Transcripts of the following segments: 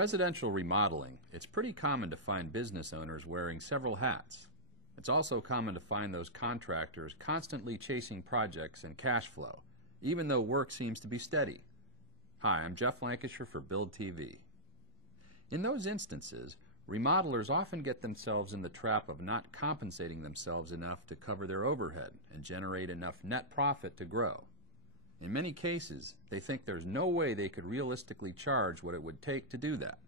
In residential remodeling, it's pretty common to find business owners wearing several hats. It's also common to find those contractors constantly chasing projects and cash flow, even though work seems to be steady. Hi, I'm Jeff Lancashire for Build TV. In those instances, remodelers often get themselves in the trap of not compensating themselves enough to cover their overhead and generate enough net profit to grow. In many cases, they think there's no way they could realistically charge what it would take to do that.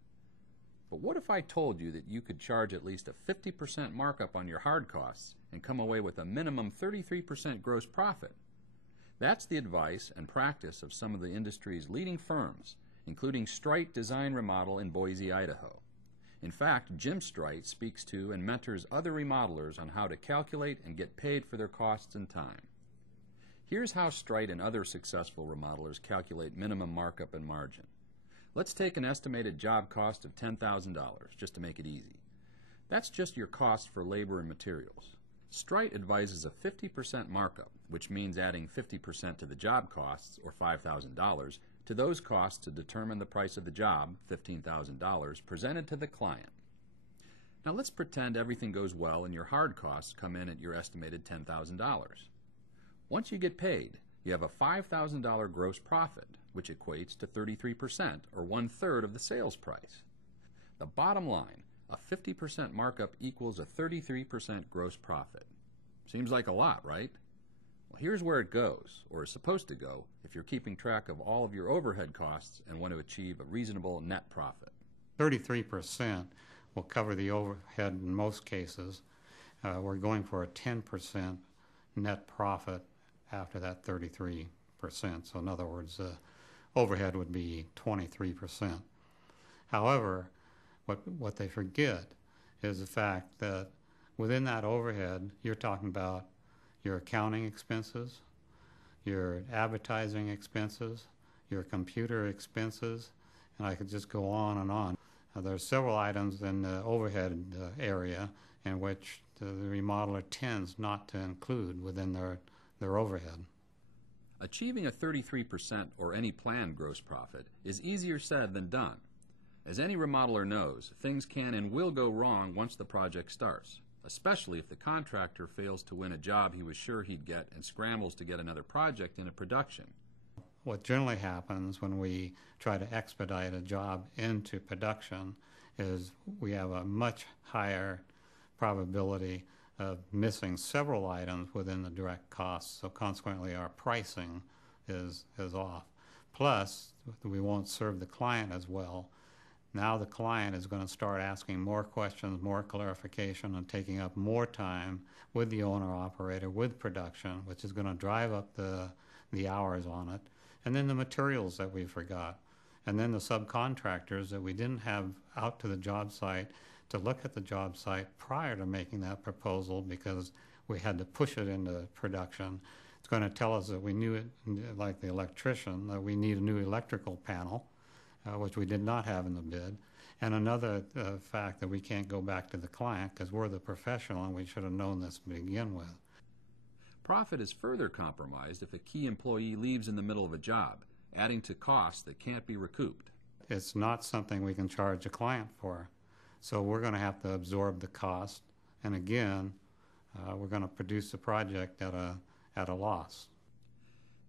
But what if I told you that you could charge at least a 50% markup on your hard costs and come away with a minimum 33% gross profit? That's the advice and practice of some of the industry's leading firms, including Strite Design Remodel in Boise, Idaho. In fact, Jim Strite speaks to and mentors other remodelers on how to calculate and get paid for their costs and time. Here's how Strite and other successful remodelers calculate minimum markup and margin. Let's take an estimated job cost of $10,000, just to make it easy. That's just your cost for labor and materials. Strite advises a 50% markup, which means adding 50% to the job costs, or $5,000, to those costs to determine the price of the job, $15,000, presented to the client. Now let's pretend everything goes well and your hard costs come in at your estimated $10,000. Once you get paid, you have a $5,000 gross profit, which equates to 33%, or 1/3 of the sales price. The bottom line, a 50% markup equals a 33% gross profit. Seems like a lot, right? Well, here's where it goes, or is supposed to go, if you're keeping track of all of your overhead costs and want to achieve a reasonable net profit. 33% will cover the overhead in most cases. We're going for a 10% net profit after that 33%. So in other words, overhead would be 23%. However, what they forget is the fact that within that overhead, you're talking about your accounting expenses, your advertising expenses, your computer expenses, and I could just go on and on. There are several items in the overhead area in which the remodeler tends not to include within their overhead. Achieving a 33% or any planned gross profit is easier said than done. As any remodeler knows, things can and will go wrong once the project starts, especially if the contractor fails to win a job he was sure he'd get and scrambles to get another project into production. What generally happens when we try to expedite a job into production is we have a much higher probability of missing several items within the direct costs, so consequently our pricing is off. Plus, we won't serve the client as well. Now the client is going to start asking more questions, more clarification, and taking up more time with the owner-operator, with production, which is going to drive up the hours on it. And then the materials that we forgot. And then the subcontractors that we didn't have out to the job site to look at the job site prior to making that proposal because we had to push it into production. It's going to tell us that we knew it, like the electrician, that we need a new electrical panel, which we did not have in the bid. And another fact that we can't go back to the client because we're the professional and we should have known this to begin with. Profit is further compromised if a key employee leaves in the middle of a job, adding to costs that can't be recouped. It's not something we can charge a client for. So we're going to have to absorb the cost. And again, we're going to produce the project at a loss.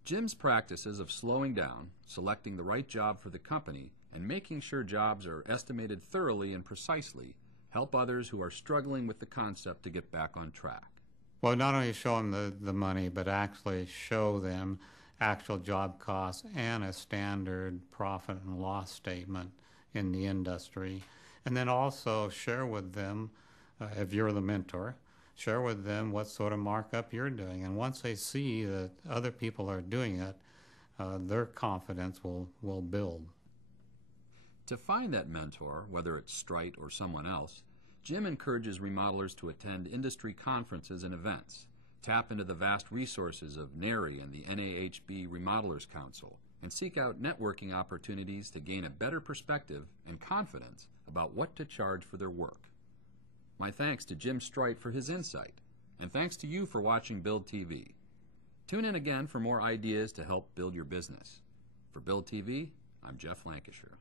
Jim's practices of slowing down, selecting the right job for the company, and making sure jobs are estimated thoroughly and precisely help others who are struggling with the concept to get back on track. Well, not only show them the money, but actually show them actual job costs and a standard profit and loss statement in the industry. And then also share with them, if you're the mentor, share with them what sort of markup you're doing. And once they see that other people are doing it, their confidence will build. To find that mentor, whether it's Strite or someone else, Jim encourages remodelers to attend industry conferences and events, tap into the vast resources of NARI and the NAHB Remodelers Council, and seek out networking opportunities to gain a better perspective and confidence about what to charge for their work. My thanks to Jim Strite for his insight, and thanks to you for watching Build TV. Tune in again for more ideas to help build your business. For Build TV, I'm Jeff Lancashire.